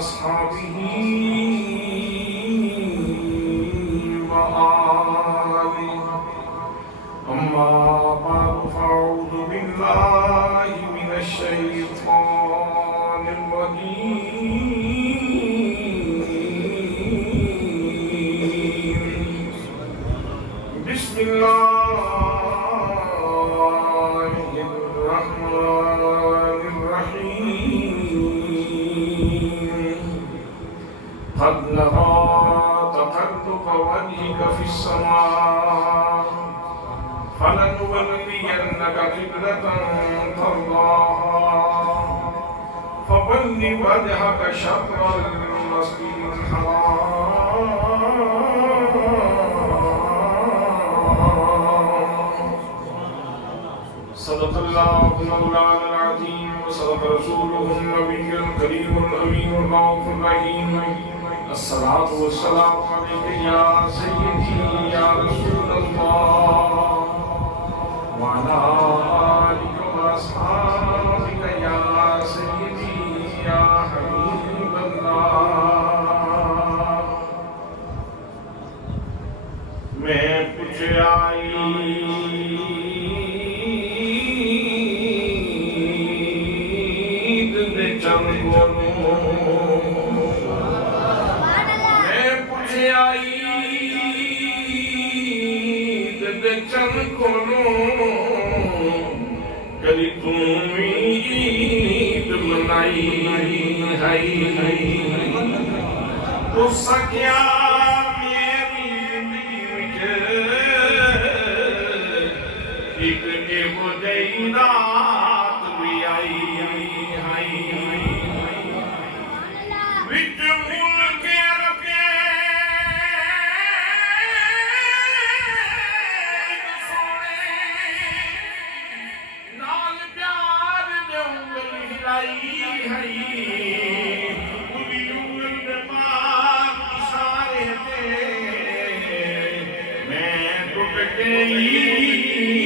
وأصحابه وآله أما بعد فأعوذ بالله من الشيطان الرجيم بسم الله الرحمن الرحيم قد نرى تقلب وجهك في السماء فلنولينك قبلة ترضاها فول وجهك شطر المسجد الحرام صدق الله مولانا العظيم وصدق رسوله النبي الكريم الأمين الرؤوف الرحيم الصلاة والسلام عليك يا سيدي يا رسول الله وعلى آلك وأصحابك يا سيدي يا حبيب الله میں پوچھ آئی کلی تم عید منائی ہے تو سکیا میری ایک بجائی رات بھی آئی ہے وچ ملک رکھے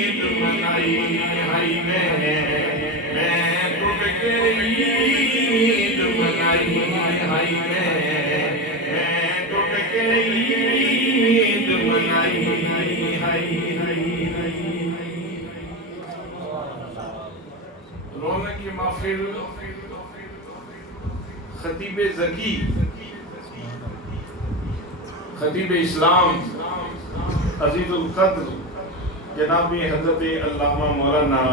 عید منائی ہے میں ٹوٹ کے عید منائی ہے میں ٹوٹ کے عید منائی ہے رونے کی محفل خطیب ذکی خطیب اسلام عزیز القدر جناب حضرت علامہ مولانا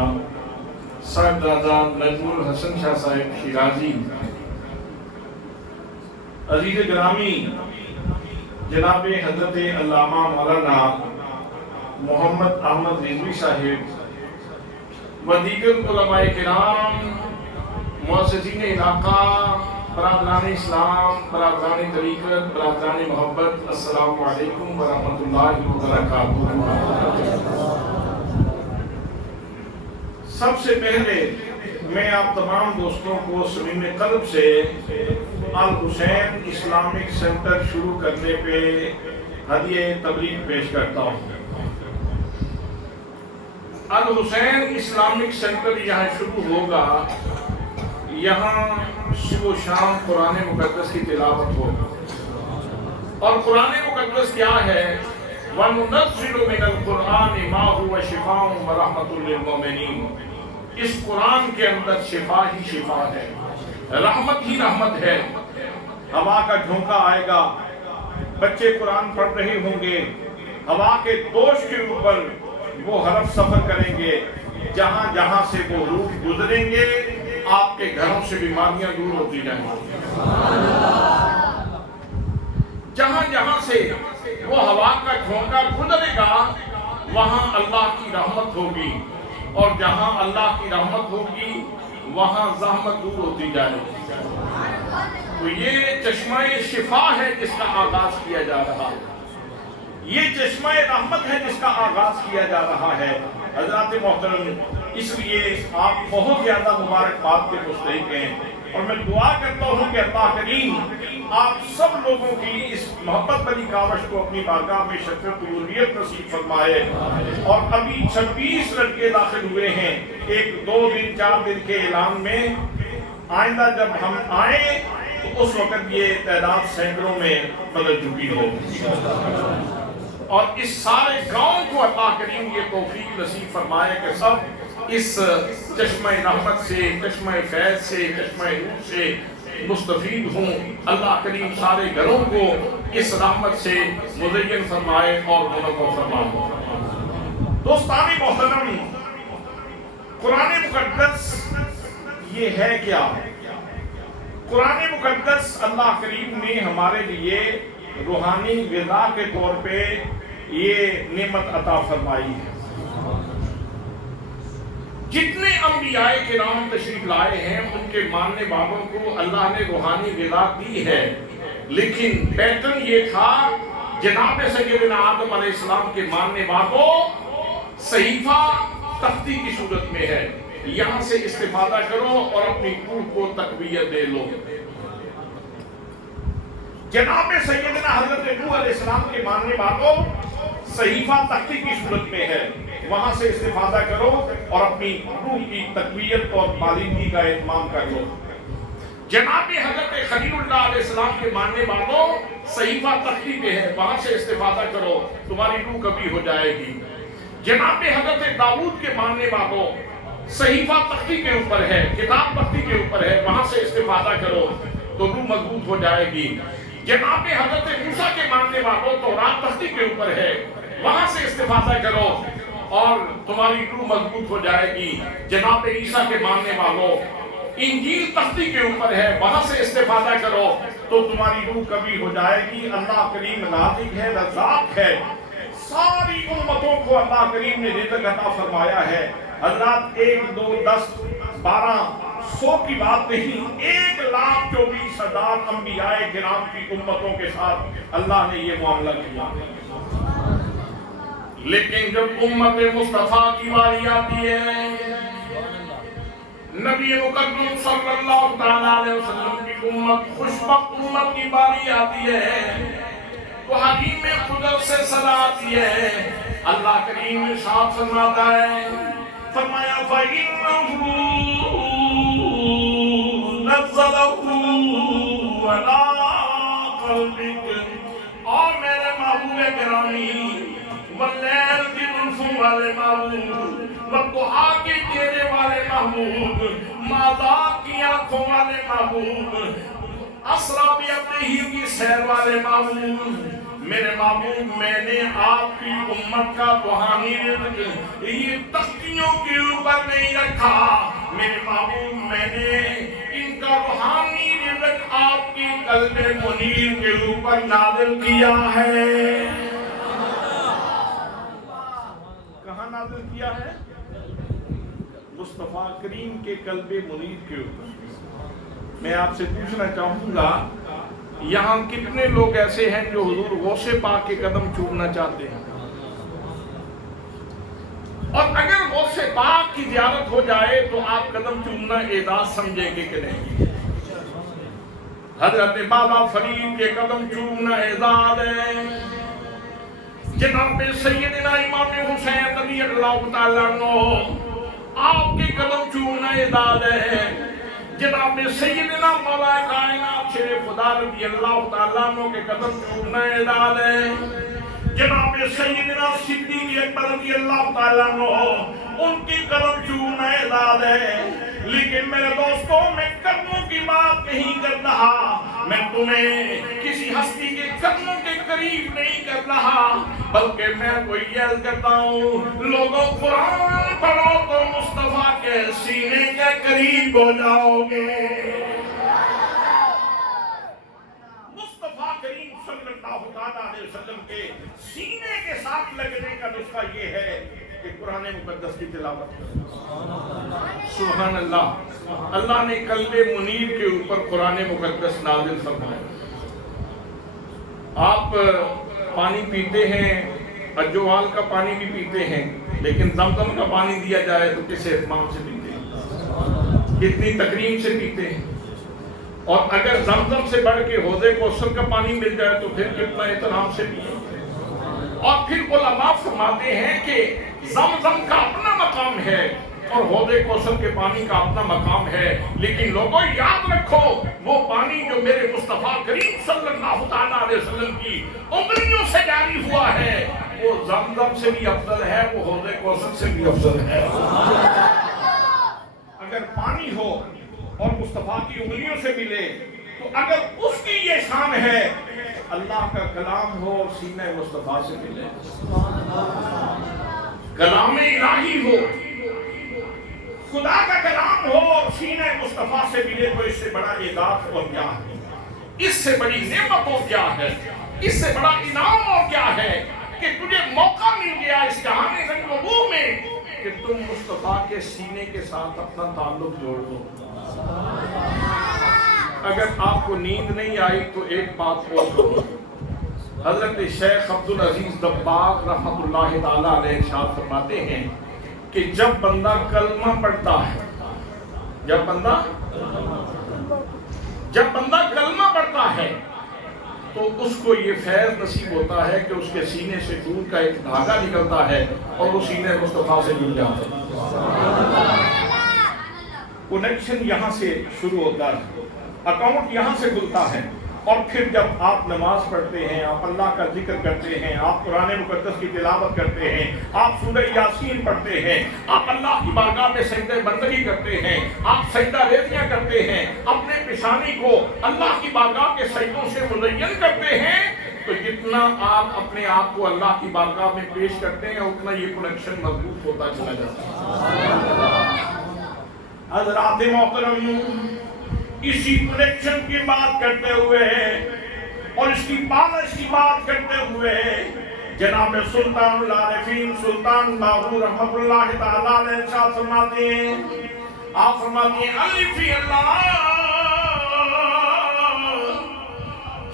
صاحبزادہ نجم الحسن شاہ صاحب شیرازی، عزیز گرامی جناب حضرت علامہ مولانا محمد احمد رضوی صاحب و دیگر علماء کرام، مؤسسین علاقہ، برادران اسلام، برادران طریقت، برادران محبت، السلام علیکم ورحمۃ اللہ وبرکاتہ۔ سب سے پہلے میں آپ تمام دوستوں کو صمیم قلب سے الحسین اسلامک سینٹر شروع کرنے پہ ہدیہ تبریک پیش کرتا ہوں۔ الحسین اسلامک سینٹر یہاں شروع ہوگا، یہاں صبح و شام قرآن مقدس کی تلاوت ہوگا، اور قرآن مقدس کیا ہے؟ وَنُنَزِّلُ مِنَ الْقُرْآنِ مَا هُوَ شِفَاءٌ وَرَحْمَةٌ لِّلْمُؤْمِنِينَ۔ اس قرآن کے اندر شفا ہی شفا ہے، رحمت ہی رحمت ہے۔ ہوا کا جھونکا آئے گا، بچے قرآن پڑھ رہے ہوں گے، ہوا کے دوش کے اوپر وہ حرف سفر کریں گے، جہاں جہاں سے وہ حروف گزریں گے آپ کے گھروں سے بیماریاں دور ہوتی جائیں گی۔ جہاں جہاں سے وہ ہوا کا جھونکا گزرے گا وہاں اللہ کی رحمت ہوگی، اور جہاں اللہ کی رحمت ہوگی وہاں زحمت دور ہوتی جائے گی۔ تو یہ چشمہ شفا ہے جس کا آغاز کیا جا رہا ہے، یہ چشمہ رحمت ہے جس کا آغاز کیا جا رہا ہے۔ حضرات محترم، اس لیے آپ بہت زیادہ مبارکباد کے مستحق ہیں، اور میں دعا کرتا ہوں کہ اللہ کریم آپ سب لوگوں کی اس محبت بری کاوش کو اپنی بارگاہ میں شرفت قبولیت نصیب فرمائے۔ اور ابھی 26 لڑکے داخل ہوئے ہیں، 1 2 دن 4 دن کے اعلان میں۔ آئندہ جب ہم آئیں تو اس وقت یہ تعداد سینکڑوں میں بدل چکی ہو، اور اس سارے گاؤں کو اللہ کریم یہ توفیق نصیب فرمائے کہ سب اس چشمہ رحمت سے، چشمہ فیض سے، چشمہ نور سے مستفید ہوں۔ اللہ کریم سارے گھروں کو اس رحمت سے مزین فرمائے اور منور فرمائے۔ دوستان محترم، قرآن مقدس یہ ہے کیا؟ قرآن مقدس اللہ کریم نے ہمارے لیے روحانی غذا کے طور پہ یہ نعمت عطا فرمائی ہے۔ جتنے انبیاء کرام تشریف لائے ہیں ان کے ماننے والوں کو اللہ نے روحانی غذا دی ہے، لیکن پیٹرن یہ تھا جناب سیدنا آدم علیہ السلام کے ماننے والوں صحیفہ تختی کی صورت میں ہے، یہاں سے استفادہ کرو اور اپنی روح کو تقویت دے لو۔ جناب سیدنا حضرت نوح علیہ السلام کے ماننے والوں صحیفہ تختی کی صورت میں ہے، وہاں سے استفادہ کرو اور اپنی روح کی تقویت اور بالندگی کا اہتمام کر لو۔ جناب حضرت خلیل اللہ علیہ السلام کے ماننے والوں صحیفہ تختی پہ ہے، وہاں سے استفادہ کرو، تمہاری روح کبھی ہو جائے گی۔ جناب حضرت داؤد کے ماننے والوں صحیفہ تختی کے اوپر ہے، کتاب تختی کے اوپر ہے، وہاں سے استفادہ کرو تو روح مضبوط ہو جائے گی۔ جناب حضرت موسیٰ کے ماننے والوں تورات تختی کے اوپر ہے، وہاں سے استفادہ کرو اور تمہاری روح مضبوط ہو جائے گی۔ جناب عیسیٰ کے ماننے والوں انجیل تختی کے اوپر ہے، وہاں سے استفادہ کرو تو تمہاری روح کبھی ہو جائے گی۔ اللہ کریم رازق ہے، رزاق ہے، ساری امتوں کو اللہ کریم نے رزق عطا فرمایا ہے۔ حضرات 1 2 10 12 100 کی بات نہیں، 1,24,000 انبیاء کرام کی امتوں کے ساتھ اللہ نے یہ معاملہ کیا۔ لیکن جب امت مصطفیٰ کی باری آتی ہے، نبی مقدم صلی اللہ تعالیٰ علیہ وسلم کی امت، خوشبخت امت کی باری آتی ہے، تو حکیم قدرت سے صدا آتی ہے۔ اللہ کریم ارشاد فرماتا ہے، فرمایا فَإِنَّهُ نَزَّلَهُ عَلَىٰ قَلْبِكَ، اور میرے محبوب گرامی، واللیل کی زلفوں والے محبوب، والضحیٰ کی چہرے والے محبوب، ماذا کی آنکھوں والے محبوب، اسرا بیابدہی کی سیر والے محبوب، میرے محبوب میں نے آپ کی امت کا روحانی رزق یہ تختیوں کے اوپر نہیں رکھا، میرے محبوب میں نے ان کا روحانی رزق آپ کی قلب منیر کے اوپر نازل کیا ہے۔ کہاں نازل کیا ہے؟ مصطفیٰ کریم کے قلب منیر کے اوپر۔ میں آپ سے پوچھنا چاہوں گا، یہاں کتنے لوگ ایسے ہیں جو حضور غوث پاک کے قدم چومنا چاہتے ہیں؟ اور اگر غوث پاک کی زیارت ہو جائے تو آپ قدم چومنا اعزاز سمجھیں گے کہ نہیں؟ حضرت بابا فرید کے قدم چومنا اعزاز ہے، جناب سیدنا امام حسین رضی اللہ تعالیٰ عنہ آپ کے قدم چومنا اعزاز ہے، جناب سیدنا مولا کائنات شیر خدا رضی اللہ تعالیٰ عنہ کے قدم چومنا اعزاز ہے، جناب سیدنا صدیق اکبر رضی اللہ تعالیٰ عنہ ان کی قدم چومنا اعزاز ہے۔ لیکن میرے دوستوں، میں قدموں کی بات نہیں کر رہا، میں تمہیں کسی ہستی کے قدموں کے قریب نہیں کر رہا، بلکہ میں کوئی عرض کرتا ہوں، لوگوں قرآن پڑھو تو مصطفیٰ کے سینے کے قریب ہو جاؤ گے۔ مصطفیٰ کریم صلی اللہ علیہ وسلم کے سینے کے ساتھ لگنے کا نسخہ یہ ہے کہ قرآن مقدس کی تلاوت کرو۔ سبحان اللہ، اللہ نے قلب منیر کے اوپر قرآن مقدس نازل فرمایا۔ آپ پانی پیتے ہیں، اجوال کا پانی بھی پیتے ہیں، لیکن زمزم کا پانی دیا جائے تو کس اہتمام سے پیتے ہیں، کتنی تکریم سے پیتے ہیں، اور اگر زمزم سے بڑھ کے حوضے کوثر کا پانی مل جائے تو پھر کتنا احترام سے پیتے ہیں۔ اور پھر علماء فرماتے ہیں کہ زمزم کا اپنا مقام ہے اور حوض کوثر کے پانی کا اپنا مقام ہے، لیکن لوگوں یاد رکھو وہ پانی جو میرے مصطفیٰ کریم صلی اللہ تعالیٰ علیہ وسلم کی انگلیوں سے جاری ہوا ہے وہ زمزم سے بھی افضل ہے، وہ حوض کوثر سے بھی افضل ہے۔ اگر پانی ہو اور مصطفیٰ کی انگلیوں سے ملے تو اگر اس کی یہ شان ہے، اللہ کا کلام ہو اور سینہ مصطفیٰ سے ملے، کلام الہی ہو، خدا کا کلام ہو اور سینہ مصطفیٰ سے ملے، تو اس سے بڑا اعزاز اور کیا ہے، اس سے بڑی نعمت اور کیا ہے، اس سے بڑا انعام اور کیا ہے کہ تجھے موقع مل گیا اس جہان رنگ و بو میں کہ تم مصطفیٰ کے سینے کے ساتھ اپنا تعلق جوڑ دو۔ اگر آپ کو نیند نہیں آئی تو ایک بات اور کرو، حضرت شیخ عبدالعزیز دباغ رحمۃ اللہ تعالیٰ علیہ ارشاد فرماتے ہیں کہ جب بندہ کلمہ پڑھتا ہے، جب بندہ کلمہ پڑھتا ہے تو اس کو یہ فیض نصیب ہوتا ہے کہ اس کے سینے سے دودھ کا ایک دھاگا نکلتا ہے اور وہ سینے مصطفیٰ سے جڑ جاتا ہے۔ کنیکشن یہاں سے شروع ہوتا ہے، اکاؤنٹ یہاں سے کھلتا ہے، اور پھر جب آپ نماز پڑھتے ہیں، آپ اللہ کا ذکر کرتے ہیں، آپ قرآن مقدس کی تلاوت کرتے ہیں، آپ سورہ یاسین پڑھتے ہیں، آپ اللہ کی بارگاہ میں سجدہ بندگی کرتے ہیں، آپ سجدہ ریزیاں کرتے ہیں، اپنے پیشانی کو اللہ کی بارگاہ کے سجدوں سے مزین کرتے ہیں، تو جتنا آپ اپنے آپ کو اللہ کی بارگاہ میں پیش کرتے ہیں اتنا یہ کنیکشن مضبوط ہوتا چلا جاتا ہے۔ حضرات محترم، اسی کنیکشن کی بات کرتے ہوئے اور اس کی پالش کی بات کرتے ہوئے جناب سلطان العارفین سلطان باہو رحمت اللہ تعالیٰ علیہ ارشاد فرماتے ہیں، آپ فرماتے ہیں الفی اللہ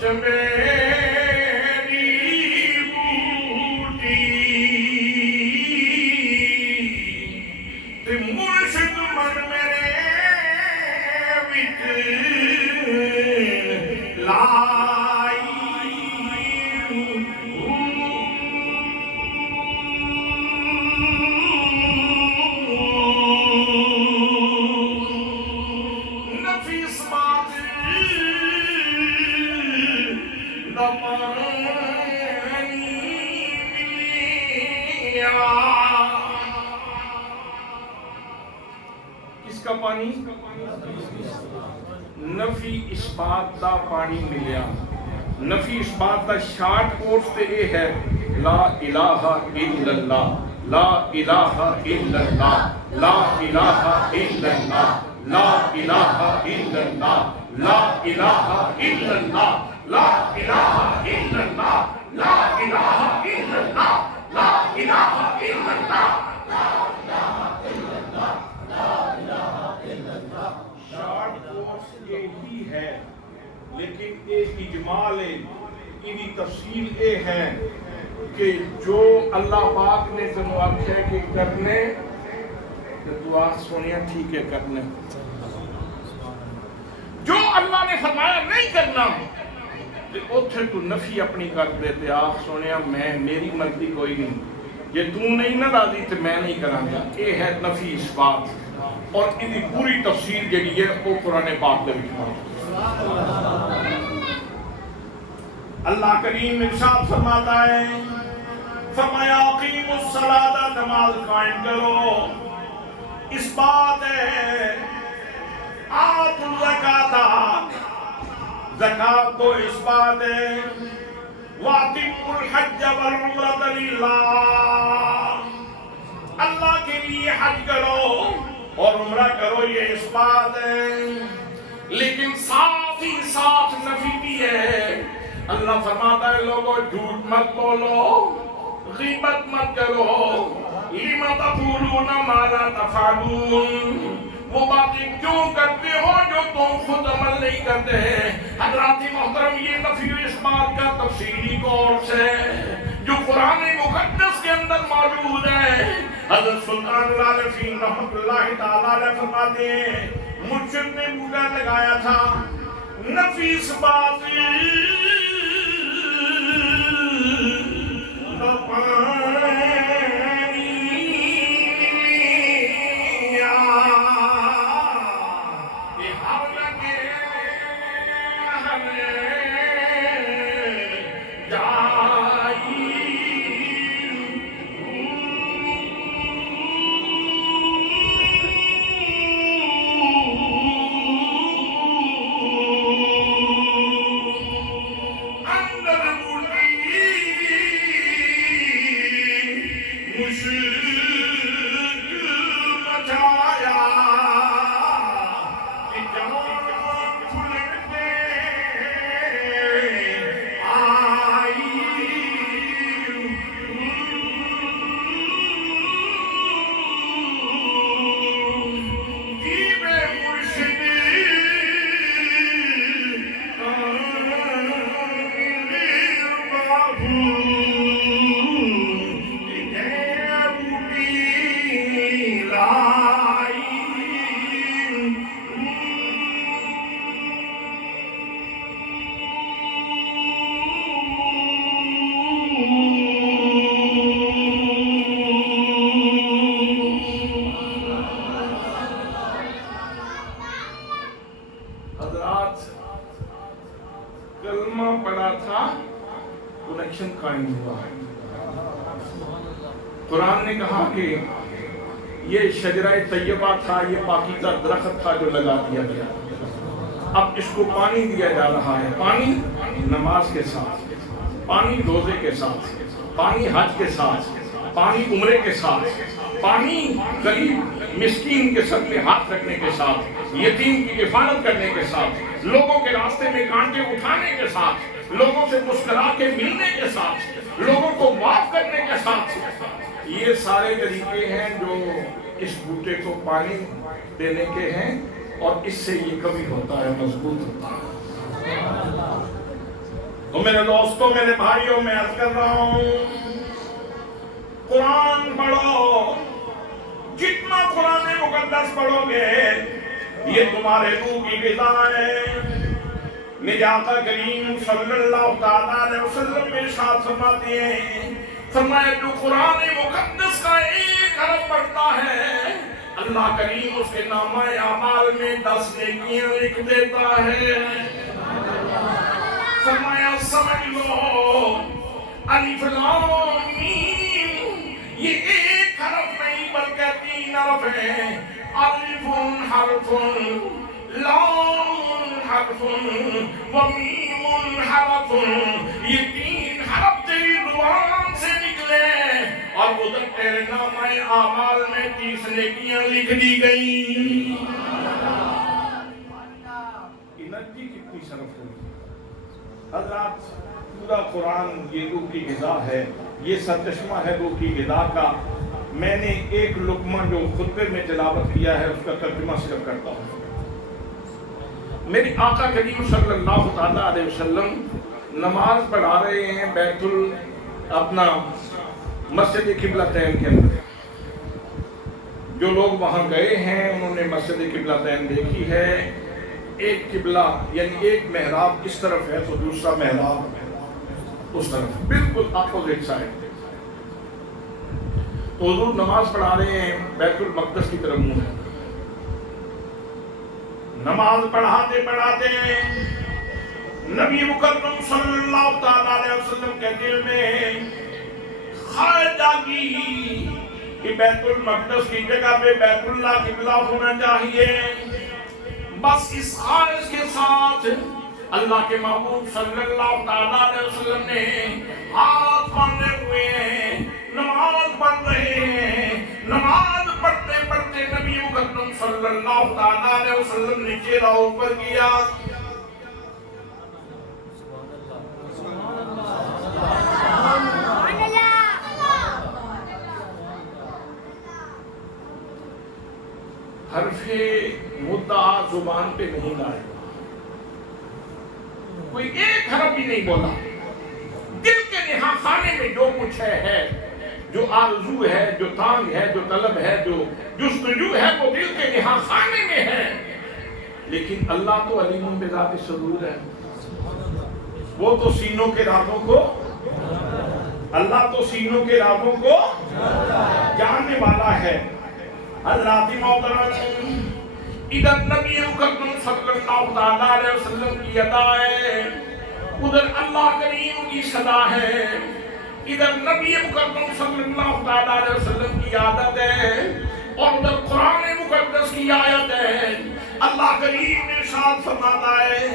چمیلی بوٹی تے مرشد من میرے کس کا پانی؟ نفی اس بات دا پانی ملیا، نفی اس بات دا شارٹ کورس تے یہ ہے لا الہ الا اللہ، لا الہ الا اللہ، لا الہ الا اللہ، لا الہ الا اللہ، لا الہ الا اللہ، لا الہ الا اللہ، لا الہ الا اللہ، لا الہ الا اللہ، شارٹ کورس یہی ہے، لیکن ایک اجمال ہے، انہی تفصیل یہ ہے کہ جو اللہ پاک نے تنو آکھے کہ کرنے تو آخ سونیا ٹھیک ہے کرنے، جو اللہ نے فرمایا نہیں کرنا تو اتھے تو نفی اپنی کر دیتے، آخ سونیا میں میری مرضی کوئی نہیں، یہ تو نہیں نہ راضی تو میں نہیں کرانگا، یہ ہے نفی اس بات، اور انہی پوری تفصیل جڑی ہے وہ قرآن پاک دے وچ اللہ کریم ارشاد فرماتا ہے، فرمایا اقیموا الصلاۃ، نماز قائم کرو، اس بات ہے آتوا الزکاۃ، زکات کو اس بات ہے واتموا الحج والعمرۃ للہ، اللہ کے لیے حج کرو اور عمرہ کرو، یہ اس بات ہے، لیکن ساتھ ہی ساتھ نفی بھی ہے، اللہ فرماتا ہے لوگوں جھوٹ مت بولو، غیبت مت کرو، لِمَ تَقُولُونَ مَا لَا تَفْعَلُونَ، وہ باتیں کیوں کرتے ہو جو تم خود عمل نہیں کرتے ہیں۔ حضرات محترم، یہ نفی اس بات کا تفصیلی کورس ہے جو قرآن مقدس کے اندر موجود ہے۔ حضرت سلطان العارفین رحمت اللہ تعالیٰ علیہ فرماتے ہیں مرشد نے بوٹا لگایا تھا نفی اس بات حضرات کلمہ پڑھا تھا، کنیکشن قائم ہوا۔ قرآن نے کہا کہ یہ شجرہ طیبہ تھا، یہ پاکیزہ درخت تھا جو لگا دیا گیا، اب اس کو پانی دیا جا رہا ہے۔ پانی نماز کے ساتھ، پانی روزے کے ساتھ، پانی حج کے ساتھ، پانی عمرے کے ساتھ، پانی غریب مسکین کے سر پہ ہاتھ رکھنے کے ساتھ، یتیم کی کفالت کرنے کے ساتھ، لوگوں کے راستے میں کانٹے اٹھانے کے ساتھ، لوگوں سے مسکرا کے ملنے کے ساتھ، لوگوں کو معاف کرنے کے ساتھ، یہ سارے طریقے ہیں جو اس بوٹے کو پانی دینے کے ہیں، اور اس سے یہ کبھی ہوتا ہے، مضبوط ہوتا ہے۔ تو میرے دوستوں، میرے بھائیوں، میں عرض کر رہا ہوں، قرآن پڑھو، جتنا قرآن مقدس پڑھو گے یہ تمہارے روح کی غذا ہے۔ میرے آقا کریم صلی اللہ علیہ وسلم میں ارشاد فرماتے ہیں، فرمایا جو قرآن مقدس کا ایک حرف پڑھتا ہے، اللہ کریم اس کے نامہ اعمال میں 10 نیکیاں لکھ دیتا ہے۔ فرمایا سمجھ لو، الف لام میم، یہ ایک حرف نہیں بلکہ 3 حرف ہیں۔ الف حرف، لام حرف، ومیم حرف، یہ 3 حرف تیری زبان سے نکلے اور ادھر تیرے نامہ اعمال میں 30 نیکیاں لکھ دی گئی۔ انرجی کتنی صرف ہوئی حضرات! پورا قرآن یہ روح کی غذا ہے، یہ سرچشمہ ہے روح کی غذا کا۔ میں نے ایک لقمہ جو خطبے میں تلاوت کیا ہے اس کا ترجمہ صرف کرتا ہوں۔ میری آقا کریم صلی اللہ علیہ وسلم نماز پڑھا رہے ہیں بیت اپنا مسجد قبلتین کے اندر۔ جو لوگ وہاں گئے ہیں انہوں نے مسجد قبلتین دیکھی ہے، ایک قبلہ یعنی ایک محراب اس طرف ہے تو دوسرا محراب اس طرف، بالکل اپوزٹ سائڈ۔ تو حضور نماز پڑھا رہے ہیں، بیت المقدس کی طرف منہ ہے۔ نماز پڑھاتے پڑھاتے نبی مکرم صلی اللہ علیہ وسلم کے دل میں خواہش جاگی کہ بیت المقدس کی جگہ پہ بیت اللہ قبلہ ہونا چاہیے۔ بس اس خواہش کے ساتھ اللہ کے محبوب صلی اللہ علیہ وسلم نے ہاتھ باندھے ہوئے ہیں، نماز پڑھ رہے ہیں۔ نماز پڑھتے پڑھتے نبی مکرم صلی اللہ علیہ وسلم نے چہرہ اوپر کیا، حرف مدعا زبان پہ نہیں لائے، کوئی ایک حرف بھی نہیں بولا۔ دل کے نہا خانے میں جو کچھ ہے، جو آرزو ہے، جو تانگ ہے، جو طلب ہے، جو جستجو ہے، وہ دل کے نہا خانے میں ہے۔ لیکن اللہ تو علیم بذات الصدور ہے، وہ تو سینوں کے رازوں کو، اللہ تو سینوں کے رازوں کو جاننے والا ہے۔ حضرات محترم، ادھر نبی مکرم صلی اللہ علیہ وسلم کی ادا ہے، ادھر اللہ کریم کی صدا ہے، ادھر نبی مکرم صلی اللہ علیہ وسلم کی عادت ہے، اور ادھر قرآن مقدس کی آیت ہے۔ اللہ کریم نے ارشاد فرماتا ہے،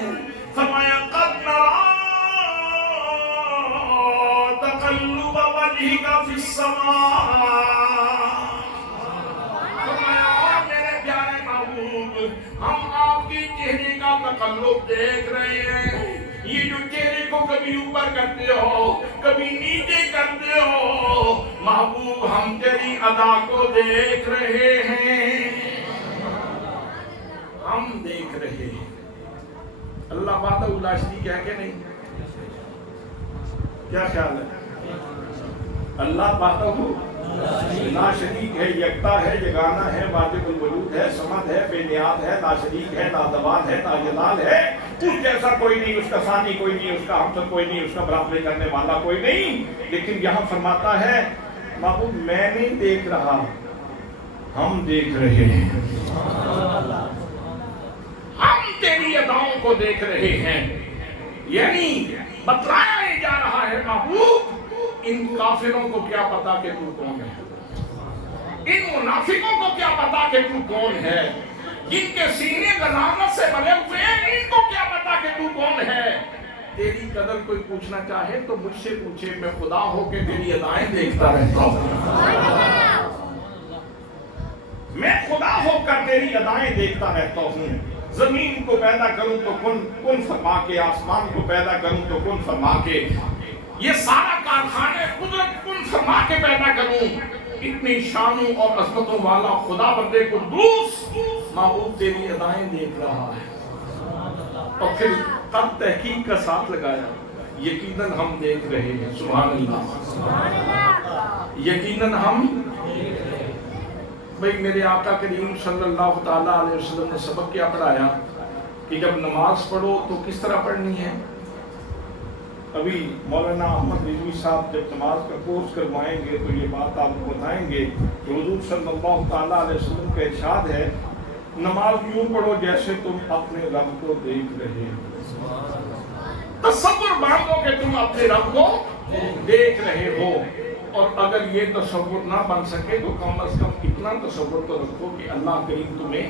فرمایا قد نرى تقلب وجهك في السماء، ہم آپ کے چہرے کا تقلب دیکھ رہے ہیں۔ یہ جو چہرے کو کبھی اوپر کرتے ہو، کبھی نیچے کرتے ہو، محبوب ہم تیری ادا کو دیکھ رہے ہیں، ہم دیکھ رہے ہیں۔ اللہ وحدہ لا شریک ہے کہ نہیں؟ کیا خیال ہے؟ اللہ وحدہ لا شریک ہے، یکتا ہے، یگانہ ہے، واجب الوجود ہے، صمد ہے، بے نیاز ہے، لا شریک ہے، نازوال ہے، ناجلال ہے، اس جیسا کوئی نہیں، اس کا ثانی کوئی نہیں، اس کا ہمسر کوئی نہیں، اس کا برابری کرنے والا کوئی نہیں۔ لیکن یہاں فرماتا ہے محبوب میں نہیں دیکھ رہا، ہم دیکھ رہے ہیں، ہم تیری اداؤں کو دیکھ رہے ہیں. یعنی بتلایا ہی جا رہا ہے محبوب ان کافروں کو کیا پتا کہ تو کون ہے, ان منافقوں کو کیا پتا کہ تو کون ہے, جن کے سینے غلاظت سے بھرے ہوئے ہیں ان کو کیا پتا کہ تو کون ہے. تیری قدر کوئی پوچھنا چاہے تو مجھ سے پوچھے, میں خدا ہو کے تیری ادائیں دیکھتا رہتا ہوں. میں خدا ہو کر تیری ادائیں دیکھتا رہتا ہوں. زمین کو پیدا کروں تو کن فرما کے, آسمان کو پیدا کروں تو کن فرما کے, یہ سارا کارخانے قدرت کن فرما کے پیدا کروں. اتنی شانوں اور عظمتوں والا خدا بندے قدوس محبوب تیری ادائیں دیکھ رہا ہے. اور پھر تب تحقیق کا ساتھ لگایا, یقیناً ہم دیکھ رہے ہیں. سبحان اللہ, یقیناً ہم. بھئی میرے آقا کریم صلی اللہ تعالیٰ علیہ وسلم نے سبق کیا پڑھایا کہ جب نماز پڑھو تو کس طرح پڑھنی ہے. ابھی مولانا احمد رضوی صاحب جب نماز کا کورس کروائیں گے تو یہ بات آپ کو بتائیں گے کہ حضور صلی اللہ تعالیٰ علیہ وسلم کا ارشاد ہے, نماز یوں پڑھو جیسے تم اپنے رب کو دیکھ رہے ہو. تصور باندھو کہ تم اپنے رب کو دیکھ رہے ہو. اور اگر یہ تصور نہ بن سکے تو کم از کم اتنا تصور تو رکھو کہ اللہ کریم تمہیں,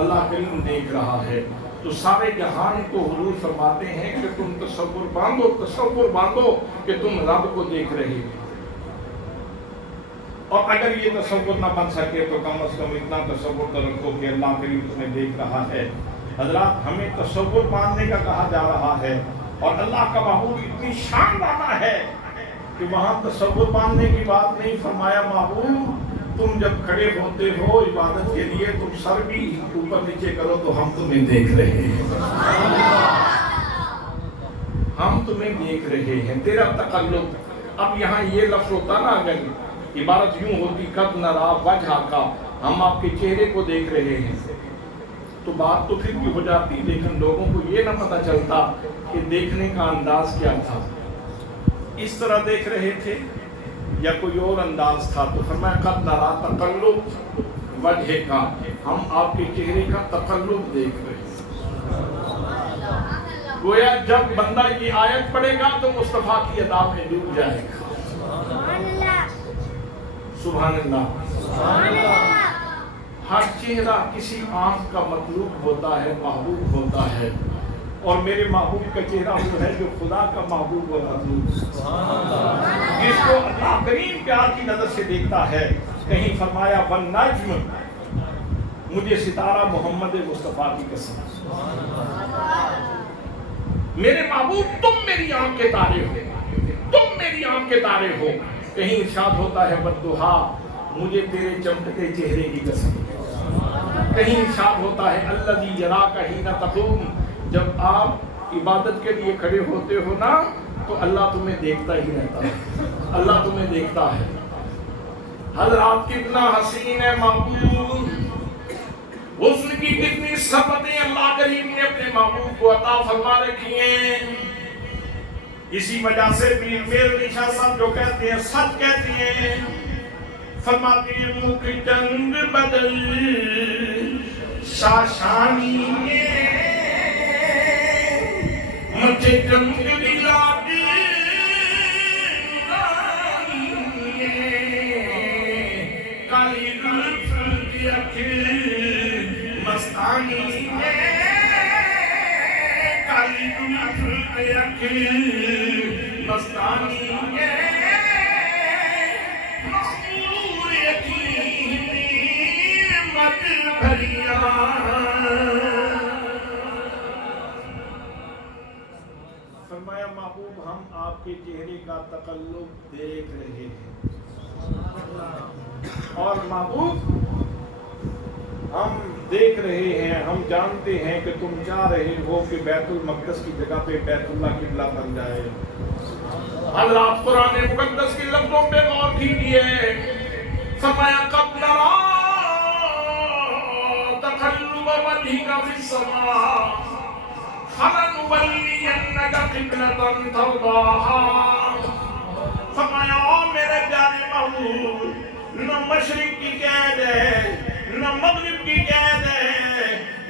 اللہ کریم دیکھ رہا ہے. تو سارے جہان کو حضور فرماتے ہیں کہ تم تصور باندھو کہ تم رب کو دیکھ رہے ہو. اور اگر یہ تصور نہ بن سکے تو کم از کم اتنا تصور تو رکھو کہ اللہ کریم تمہیں دیکھ رہا ہے. حضرات ہمیں تصور باندھنے کا کہا جا رہا ہے, اور اللہ کا محبوب اتنی شان والا ہے کہ وہاں تصور باندھنے کی بات نہیں فرمایا. محبوب تم جب کھڑے ہوتے ہو عبادت کے لیے تم سر بھی اوپر نیچے کرو تو ہم تمہیں دیکھ رہے ہیں, ہم تمہیں دیکھ رہے ہیں. تیرا تقلب. اب یہاں یہ لفظ ہوتا نا, اگر عبارت یوں ہوتی قد نرا وجہ کا, ہم آپ کے چہرے کو دیکھ رہے ہیں, تو بات تو پھر بھی ہو جاتی, لیکن لوگوں کو یہ نہ پتہ چلتا کہ دیکھنے کا انداز کیا تھا. اس طرح دیکھ رہے تھے یا کوئی اور انداز تھا. تو فرمایا قد نرا تقلب وجہ کا, ہم آپ کے چہرے کا تقلب دیکھ رہے ہیں. گویا جب بندہ یہ آیت پڑھے گا تو مصطفیٰ کی ادا میں ڈوب جائے گا. سبحان اللہ. ہر چہرہ کسی آنکھ کا مطلوب ہوتا ہے, محبوب ہوتا ہے, اور میرے محبوب کا چہرہ وہ ہے جو خدا کا محبوب اور مطلوب, جس کو اللہ کریم پیار کی نظر سے دیکھتا ہے. کہیں فرمایا والنجم, مجھے ستارہ محمد مصطفیٰ کی قسم, میرے محبوب تم میری آنکھ کے تارے ہو, تم میری آنکھ کے تارے ہو. کہیں ارشاد ہوتا ہے والضحیٰ, مجھے تیرے چمکتے چہرے کی قسم. کہیں ارشاد ہوتا ہے الذی یراک حین تقوم, جب آپ عبادت کے لیے کھڑے ہوتے ہو نا تو اللہ تمہیں دیکھتا ہی رہتا ہے, اللہ تمہیں دیکھتا ہے. حضرات کتنا حسین ہے محبوب, حسن کی کتنی صفتیں اللہ کریم نے اپنے محبوب کو عطا فرما رکھی ہیں. اسی وجہ سے پیر میرے شاہ صاحب جو کہتے ہیں سچ کہتے ہیں. فرماتے ہیں مکھ جنگ بدل شاشانی مجھے جنگ دلا دی کالی زلف کی اکھیں مستانی کالی زلف کی اکھیں مستانی مخمور یقینی مت بھریا. فرمایا محبوب ہم آپ کے چہرے کا تقلب دیکھ رہے ہیں, اور محبوب ہم دیکھ رہے ہیں, ہم جانتے ہیں کہ تم چاہ رہے ہو کہ بیت المقدس کی جگہ پہ بیت اللہ قبلہ بن جائے. حضرات قرآن مقدس کے لفظوں پہ غور کیجیے. فرمایا قد نرا تقلب وجهك في السماء فلنولینک قبلۃ ترضاها. فرمایا میرے پیارے محبوب, نہ مشرق کی قید ہے نہ مغرب کی قید ہے,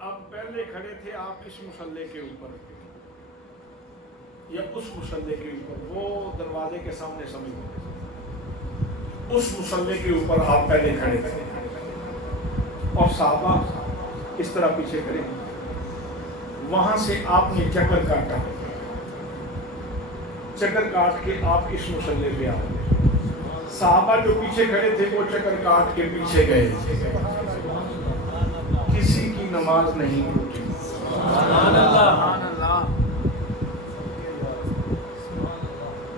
اب پہلے کھڑے تھے آپ اس مصلے کے اوپر یا اس مصلے کے اوپر، وہ دروازے کے سامنے سمجھ، اس مصلے کے اوپر آپ پہلے کھڑے تھے اور صحابہ اس طرح پیچھے کھڑے، وہاں سے آپ نے چکر کاٹا، چکر کاٹ کے آپ اس مصلے پہ آئے، صحابہ جو پیچھے کھڑے تھے وہ چکر کاٹ کے پیچھے گئے، کسی کی نماز نہیں ٹوٹی۔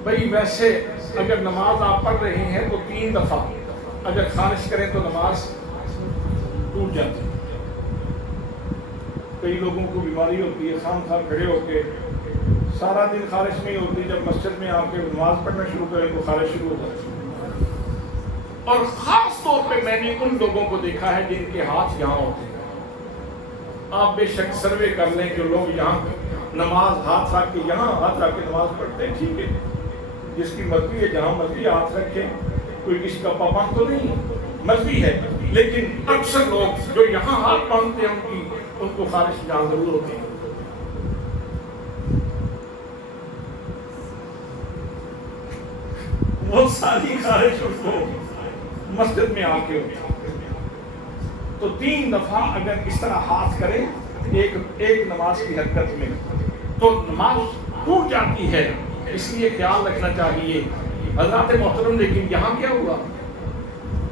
بھئی ویسے اگر نماز آپ پڑھ رہے ہیں تو 3 دفعہ اگر خارش کریں تو نماز ٹوٹ جاتی ہے۔ کئی لوگوں کو بیماری ہوتی ہے، خام خواہ کھڑے ہو کے سارا دن خارش نہیں ہوتی، جب مسجد میں آ کے نماز پڑھنا شروع کریں تو خارش شروع ہو جاتی ہے۔ اور خاص طور پہ میں نے ان لوگوں کو دیکھا ہے جن کے ہاتھ یہاں ہوتے ہیں۔ آپ بے شک سروے کر لیں جو لوگ یہاں نماز ہاتھ رکھ کے یہاں ہاتھ رکھ کے نماز پڑھتے ہیں، ٹھیک ہے، جس کی مرضی ہے جہاں مرضی ہاتھ رکھے، کوئی کسی کا پابند تو نہیں، مرضی ہے، لیکن اکثر لوگ جو یہاں ہاتھ باندھتے ہیں ان کو خارش جہاں ضرور ہوتی ہے۔ وہ ساری خارش ان کو مسجد میں آ کے ہوتی ہے۔ تو 3 دفعہ اگر اس طرح ہاتھ کرے ایک نماز کی حرکت میں تو نماز ٹوٹ جاتی ہے، اس لیے خیال رکھنا چاہیے حضرات محترم۔ لیکن یہاں کیا ہوا،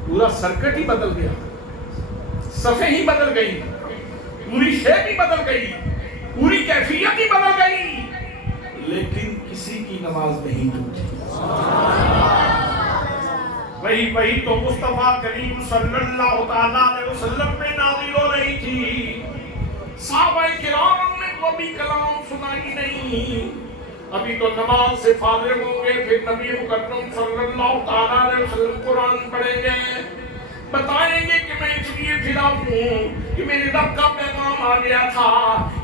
پورا سرکٹ ہی بدل گیا، صفیں ہی بدل گئی، پوری شے بھی بدل گئی، پوری کیفیت ہی بدل گئی، لیکن کسی کی نماز نہیں ٹوٹی۔ وہی تو مصطفیٰ کریم صلی اللہ تعالیٰ علیہ وسلم میں نازل ہو رہی تھی۔ صحابہ کرام نے تو ابھی کلام سنا ہی نہیں، ابھی تو نماز سے فارغ ہوں گے، پھر نبی مکرم صلی اللہ تعالیٰ علیہ وسلم قرآن پڑھیں گے، بتائیں گے کہ میں اس لیے پھرا ہوں کہ میرے رب کا پیغام آ گیا تھا،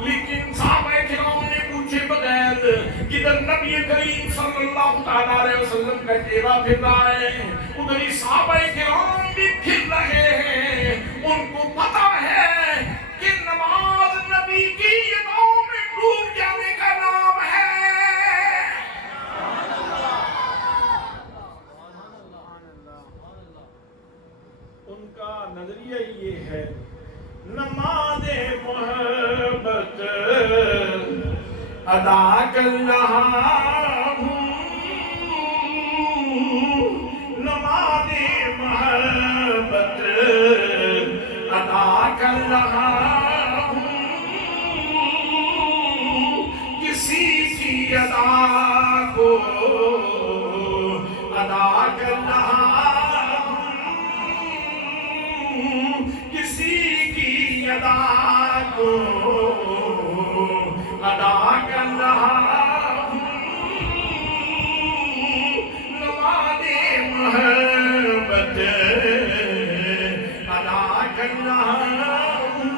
لیکن صحابہ کرام نے پوچھے بغیر جدھر نبی کریم صلی اللہ تعالیٰ علیہ وسلم کا چہرہ پھر رہا ہے ادھر ہی صحابہ کرام بھی پھر رہے ہیں۔ ان کو پتا ہے کہ نماز نبی کی اداؤں میں ڈوب جانے کا نام ہے۔ ان کا نظریہ یہ ہے، نماز محبت ادا کر رہا ہوں، نماز محبت ادا کر رہا ہوں، کسی کی ادا کو ادا کر رہا ہوں، کسی کی ادا کو ادا کر رہا ہوں، نماز محبت ادا کر رہا ہوں۔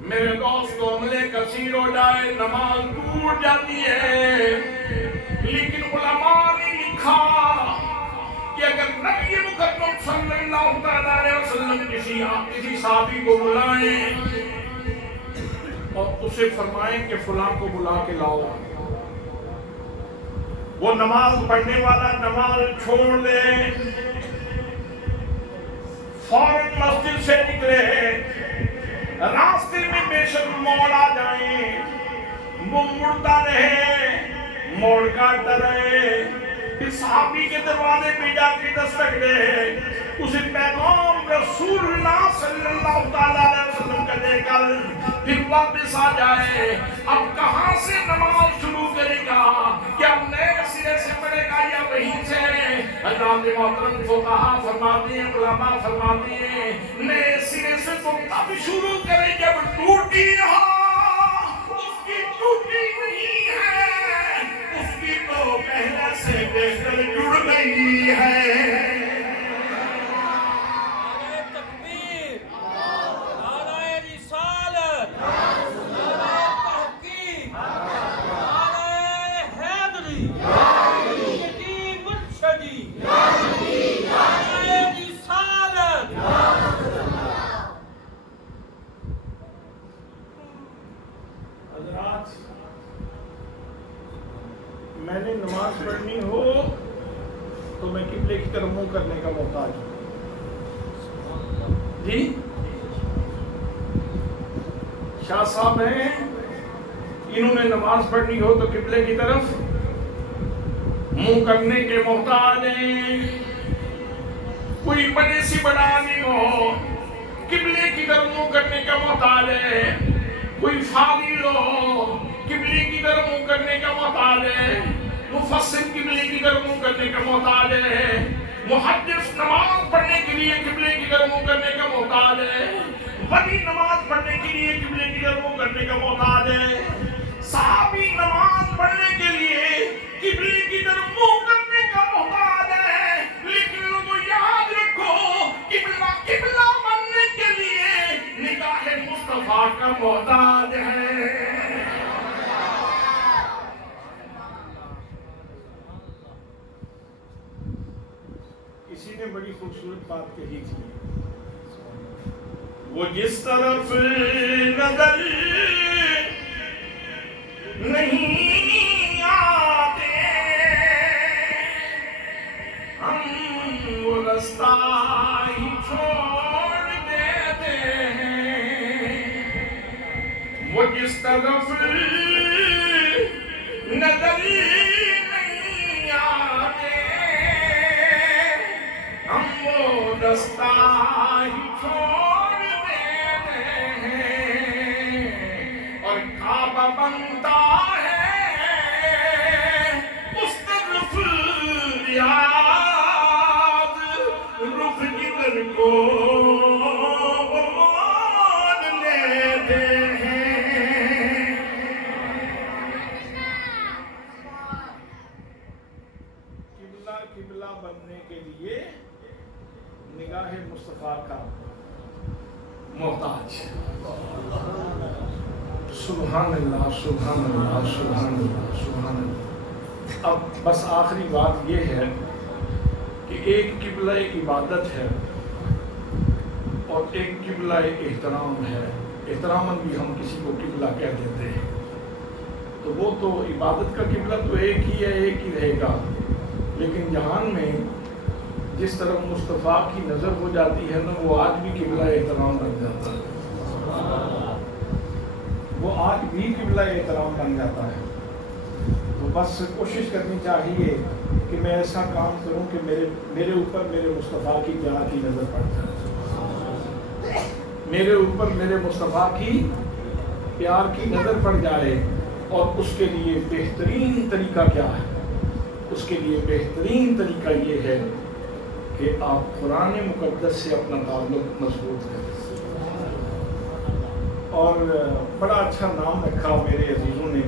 میرے دوستوں عملے کثیر ہو جائے نماز ٹوٹ جاتی ہے، لیکن علماء نے لکھا کہ اگر نبی مکرم صلی اللہ علیہ وسلم کسی صحابی کو بلائیں اور اسے فرمائیں کہ فلاں کو بلا کے لاؤ، وہ نماز پڑھنے والا نماز چھوڑ دے، فوراً مسجد سے نکلے، راستے میں بے شک موڑ آ جائیں، وہ مڑتا رہے، موڑ کاٹتا رہے، پھر صحابی کے دروازے پہ جا کے دستک دے، اسے پیغام رسول اللہ صلی اللہ تعالیٰ علیہ وسلم کا دے کر پھر واپس آ جائے۔ اب کہاں سے نماز شروع کرے گا؟ کیا نئے سرے سے پڑھے گا یا وہیں سے؟ حضرات محترم فقہا فرماتے ہیں، علماء فرماتے ہیں، نئے سرے سے تو تب شروع کرے جب ٹوٹی ہو، اس کی ٹوٹی نہیں ہے، اس کی تو پہلے سے بہتر جڑ گئی ہے۔ میں قبلے کی طرف منہ کرنے کا محتاج ہوں؟ جی شاہ صاحب ہیں، انہوں نے نماز پڑھنی ہو تو قبلے کی طرف منہ کرنے کے محتاج ہیں. کوئی بڑے سی بڑا عالم ہو قبلے کی طرف منہ کرنے کا محتاج ہے. کوئی فاضل ہو قبلے کی طرف منہ کرنے کا محتاج ہے. مفسر قبلے کی طرف منہ کرنے کا محتاج ہے. محدث نماز پڑھنے کے لیے قبلے کی طرف منہ کرنے کا محتاج ہے. ولی نماز پڑھنے کے لیے قبلے کی طرف منہ کرنے کا محتاج ہے. صحابی نماز پڑھنے کے لیے قبلے کی طرف منہ کرنے کا محتاج ہے. لیکن لوگوں یاد رکھو قبلہ بننے کے لیے نگاہ مصطفیٰ کا محتاج ہے. کسی نے بڑی خوبصورت بات کہی تھی، وہ جس طرف نظر نہیں آتے ہم وہ رستہ ہی چھوڑ دیتے ہیں. وہ جس طرف نظر نہیں آتے ہم وہ رستہ ہی چھوڑ دیتے ہیں. اور کعبہ بنتا ہے اس طرف ریاض رخ جدھر کو موڑ لیتے ہیں. قبلہ بننے کے لیے نگاہ مصطفیٰ کا محتاج. سبحان اللہ سبحان اللہ سبحان اللہ سبحان اللہ. اب بس آخری بات یہ ہے کہ ایک قبلہ عبادت ہے اور ایک قبلہ احترام ہے. احتراماً بھی ہم کسی کو قبلہ کہہ دیتے ہیں، تو وہ تو عبادت کا قبلہ تو ایک ہی ہے، ایک ہی رہے گا. لیکن جہان میں جس طرف مصطفیٰ کی نظر ہو جاتی ہے نا، وہ آج بھی قبلہ احترام بن جاتا ہے. وہ آج بھی قبلہ احترام بن جاتا ہے. تو بس کوشش کرنی چاہیے کہ میں ایسا کام کروں کہ میرے اوپر میرے مصطفیٰ کی پیار کی نظر پڑ جائے، میرے اوپر میرے مصطفیٰ کی پیار کی نظر پڑ جائے. اور اس کے لیے بہترین طریقہ کیا ہے؟ اس کے لیے بہترین طریقہ یہ ہے کہ آپ قرآن مقدس سے اپنا تعلق مضبوط کریں. اور بڑا اچھا نام رکھا میرے عزیزوں نے،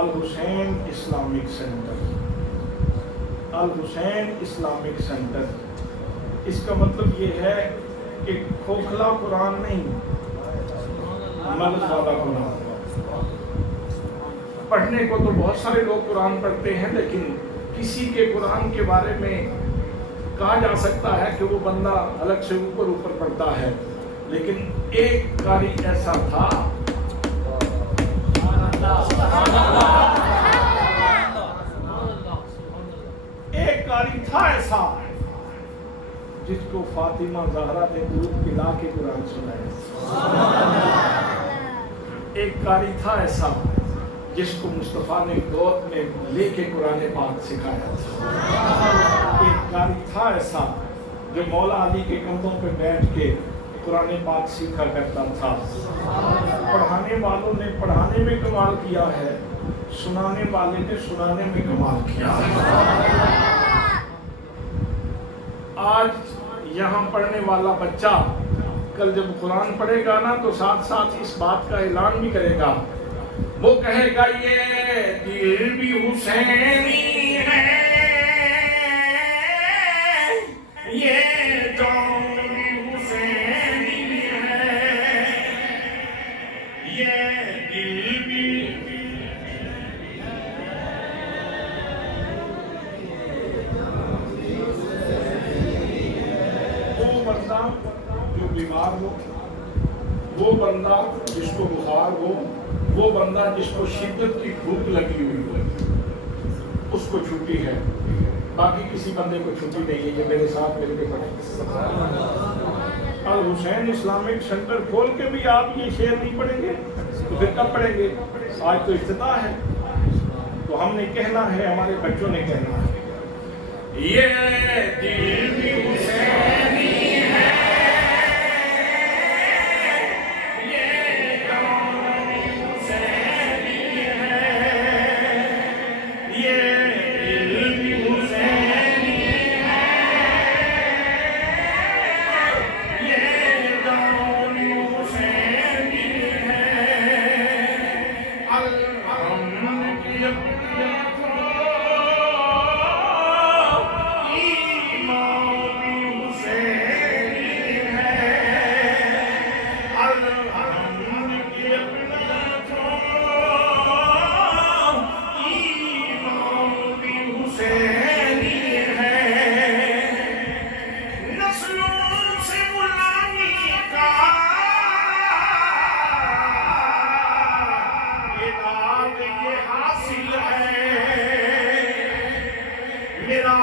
الحسین اسلامک سینٹر. الحسین اسلامک سینٹر، اس کا مطلب یہ ہے کہ کھوکھلا قرآن نہیں، مرض والا قرآن. پڑھنے کو تو بہت سارے لوگ قرآن پڑھتے ہیں، لیکن کسی کے قرآن کے بارے میں کہا جا سکتا ہے کہ وہ بندہ الگ سے اوپر پڑھتا ہے. لیکن ایک قاری ایسا تھا، ایک قاری تھا ایسا جس کو فاطمہ زہرا نے دودھ پلا کے قرآن سنایا. ایک قاری تھا ایسا جس کو مصطفیٰ نے گود میں لے کے قرآن پاک سکھایا تھا. ایک قاری تھا ایسا جو مولا علی کے کندھوں پہ بیٹھ کے قرآن پاک سیکھا کرتا تھا. پڑھانے والوں نے پڑھانے میں کمال کیا ہے، سنانے والے نے سنانے میں کمال کیا ہے. آج یہاں پڑھنے والا بچہ کل جب قرآن پڑھے گا نا تو ساتھ ساتھ اس بات کا اعلان بھی کرے گا. وہ کہے گا یہ دل بھی حسینی ہے، یہ جان بھی حسینی ہے، یہ دل بھی. وہ بندہ جو بیمار ہو، وہ بندہ جس کو بخار ہو، وہ بندہ جس کو شدت کی بھوک لگی ہوئی ہو، اس کو چھٹی ہے. باقی کسی بندے کو چھٹی نہیں ہے، یہ میرے ساتھ مل کے پڑھیں۔ الحسین اسلامک سینٹر کھول کے بھی آپ یہ شعر نہیں پڑھیں گے تو پھر کب پڑھیں گے؟ آج تو افتتاح ہے، تو ہم نے کہنا ہے، ہمارے بچوں نے کہنا ہے، یہ دل بھی حسینی ہے، یہ جان بھی حسینی ہے، یہ دل بھی حسینی ہے، یہ جان بھی حسینی ہے، الحمد کی میرا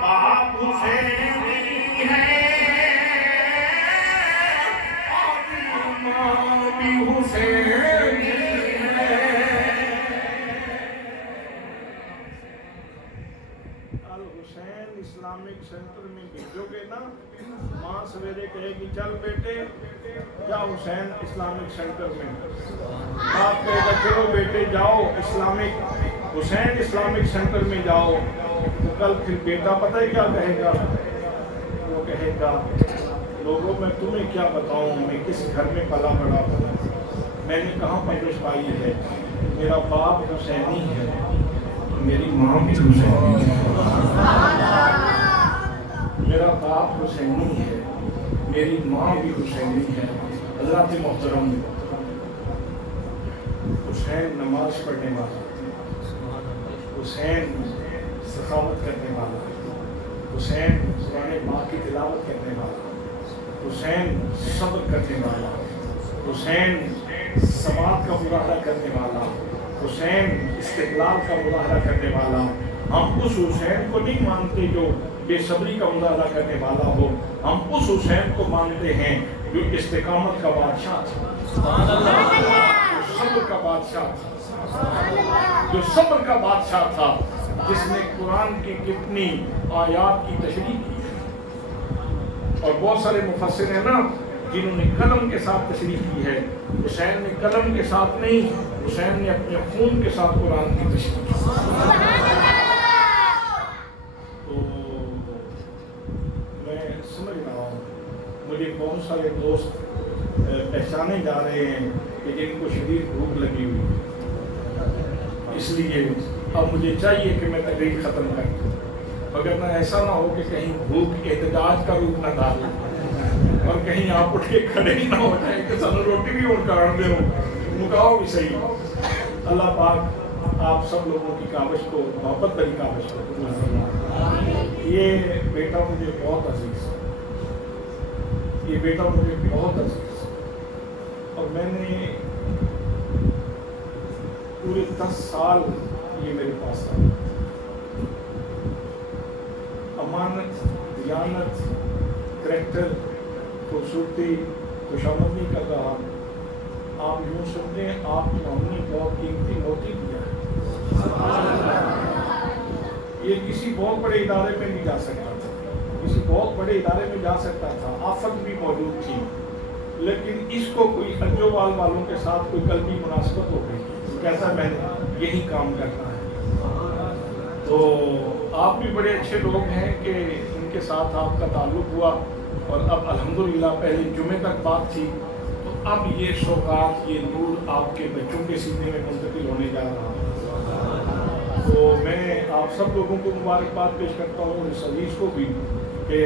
باپ حسینی ہے اور ماں بھی حسینی ہے۔ الحسین اسلامک سینٹر میں بھیجو گے نا، ماں سویرے کہے گی چل بیٹے جا حسین اسلامک سینٹر میں، آپ کہے گا چلو بیٹے جاؤ اسلامک حسین اسلامک سینٹر میں جاؤ، تو کل پھر بیٹا پتہ ہے کیا کہے گا؟ وہ کہے گا لوگوں میں تمہیں کیا بتاؤں، میں کس گھر میں پلا بڑا ہوں، میں نے کہاں پرورش پائی ہے، میرا باپ حسینی ہے، میری ماں بھی حسینی ہے، میرا باپ حسینی ہے، میری ماں بھی حسینی ہے۔ حضرات محترم، حسین نماز پڑھنے والا، حسین سخاوت کرنے والا، حسین قرآن پاک کی تلاوت کرنے والا، حسین صبر کرنے والا، حسین ثبات کا مظاہرہ کرنے والا، حسین استقلال کا مظاہرہ کرنے والا۔ ہم اس حسین کو نہیں مانتے جو بے صبری کا مظاہرہ کرنے والا ہو، ہم اس حسین کو مانتے ہیں جو استقامت کا بادشاہ تھا، جو صبر کا بادشاہ تھا، جو صبر کا بادشاہ تھا، جس نے قرآن کی کتنی آیات کی تشریح کی ہے۔ اور بہت سارے مفسر ہیں نا جنہوں نے قلم کے ساتھ تشریح کی ہے، حسین نے قلم کے ساتھ نہیں، حسین نے اپنے خون کے ساتھ قرآن کی تشریح کی۔ تو میں سمجھ رہا ہوں مجھے بہت سارے دوست پہچانے جا رہے ہیں کہ جن کو شدید بھوک لگی ہوئی، اس لیے اب مجھے چاہیے کہ میں تقریر ختم کر دوں، مگر نہ ایسا نہ ہو کہ کہیں بھوک احتجاج کا روپ نہ ڈالے اور کہیں آپ اٹھ کے کھڑے ہی نہ ہو جائیں کہ سانو روٹی بھی اٹھ کر دے ہو، مکاؤ بھی صحیح۔ اللہ پاک آپ سب لوگوں کی کاوش کو، محبت بھری کاوش کو، یہ بیٹا مجھے بہت عزیز ہے، یہ بیٹا مجھے بہت عزیز ہے، اور میں نے پورے 10 سال یہ میرے پاس آیا، امانت، دیانت، کریکٹر، خوبصورتی، خوشامدی کر رہا۔ آپ یوں سمجھیں آپ کو ہم نے بہت قیمتی موتی دیا ہے۔ یہ کسی بہت بڑے ادارے میں نہیں جا سکتا تھا، کسی بہت بڑے ادارے میں جا سکتا تھا، آفت بھی موجود تھی، لیکن اس کو کوئی اجوال والوں کے ساتھ کوئی قلبی مناسبت ہو گئی، کیسا میں نے یہی کام کرنا ہے۔ تو آپ بھی بڑے اچھے لوگ ہیں کہ ان کے ساتھ آپ کا تعلق ہوا، اور اب الحمدللہ پہلے جمعے تک بات تھی، تو اب یہ سوغات، یہ نور آپ کے بچوں کے سینے میں منتقل ہونے جا رہا ہے۔ تو میں آپ سب لوگوں کو مبارکباد پیش کرتا ہوں، اس عزیز کو بھی، کہ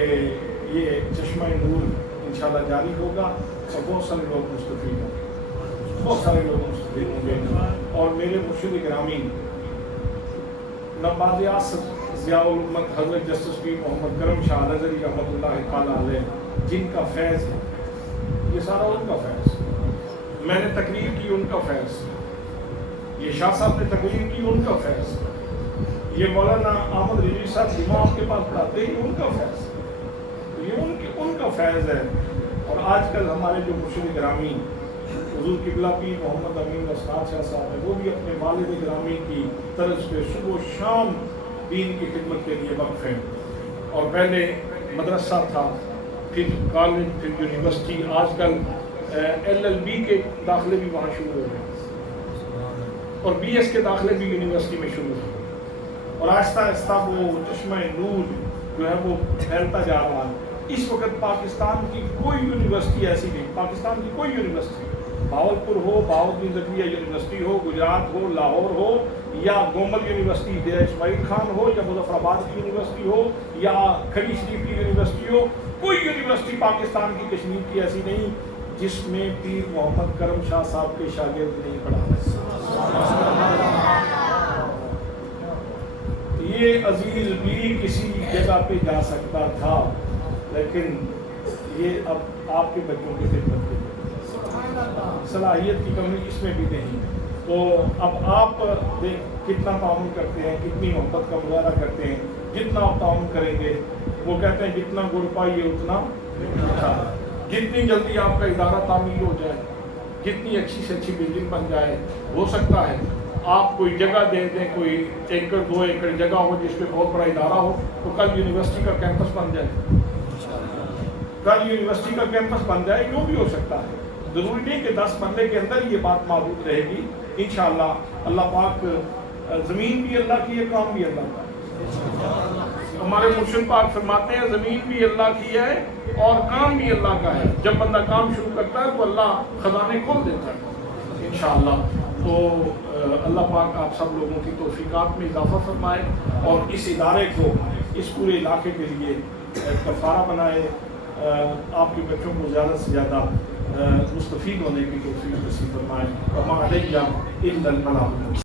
یہ چشمہ نور انشاءاللہ جاری ہوگا اور بہت سارے لوگ مستفید ہوں گے، بہت سارے لوگ مستفید ہوں گے۔ اور میرے مرشد گرامی نواز ریاست ضیاء الامت حضرت جسٹس پیر محمد کرم شاہ نظری رحمۃ اللہ تعالیٰ علیہ، جن کا فیض ہے، یہ سارا ان کا فیض ہے، میں نے تقریر کی ان کا فیض ہے، یہ شاہ صاحب نے تقریر کی ان کا فیض ہے، یہ مولانا احمد رضوی صاحب جمعہ آپ کے پاس پڑھاتے ہیں، ان کا فیض، یہ ان کا فیض ہے۔ اور آج کل ہمارے جو مرشد گرامی حضور قبلہ پیر محمد امین اسرار شاہ صاحب ہیں، وہ بھی اپنے والد گرامی کی طرز پہ صبح و شام دین کی خدمت کے لیے وقف ہیں۔ اور پہلے مدرسہ تھا، پھر کالج، پھر یونیورسٹی، آج کل LLB کے داخلے بھی وہاں شروع ہو گئے اور BS کے داخلے بھی یونیورسٹی میں شروع ہو گئے، اور آہستہ آہستہ وہ چشمہ نور جو ہے وہ پھیلتا جا رہا ہے۔ اس وقت پاکستان کی کوئی یونیورسٹی ایسی نہیں، پاکستان کی کوئی یونیورسٹی، بہاولپور ہو، بہاؤالدین زکریا یونیورسٹی ہو، گجرات ہو، لاہور ہو، یا گومل یونیورسٹی دیا اسماعیل خان ہو، یا مظفر آباد کی یونیورسٹی ہو، یا کھڑی شریف کی یونیورسٹی ہو، کوئی یونیورسٹی پاکستان کی کشمیر کی ایسی نہیں جس میں پیر محمد کرم شاہ صاحب کے شاگرد نہیں پڑھا۔ یہ عزیز بھی کسی جگہ پہ جا سکتا تھا، لیکن یہ اب آپ کے بچوں کی خدمت کے لیے صلاحیت کی کمی اس میں بھی نہیں۔ تو اب آپ کتنا تعاون کرتے ہیں، کتنی محبت کا مظاہرہ کرتے ہیں۔ جتنا آپ تعاون کریں گے، وہ کہتے ہیں جتنا گڑ پائیے اتنا اچھا، جتنی جلدی آپ کا ادارہ تعمیر ہو جائے، جتنی اچھی سے اچھی بلڈنگ بن جائے، ہو سکتا ہے آپ کوئی جگہ دے دیں، کوئی 1 ایکڑ 2 ایکڑ جگہ ہو جس پہ بہت بڑا ادارہ ہو، تو کل یونیورسٹی کا کیمپس بن جائے، کل یونیورسٹی کا کیمپس بن جائے، یوں بھی ہو سکتا ہے۔ ضروری نہیں کہ 10 مرلے کے اندر یہ بات موجود رہے گی، انشاءاللہ اللہ پاک، زمین بھی اللہ کی ہے، کام بھی اللہ کا ہے۔ ہمارے مرشد پاک فرماتے ہیں زمین بھی اللہ کی ہے اور کام بھی اللہ کا ہے، جب بندہ کام شروع کرتا ہے تو اللہ خزانے کھول دیتا ہے انشاءاللہ۔ تو اللہ پاک آپ سب لوگوں کی توفیقات میں اضافہ فرمائے اور اس ادارے کو، اس پورے علاقے کے لیے کفارہ بنائے، آپ کے بچوں کو زیادہ سے زیادہ مستفید ہونے کی توفیق نصیب فرمائے۔ وما علیہ الا البلاغ۔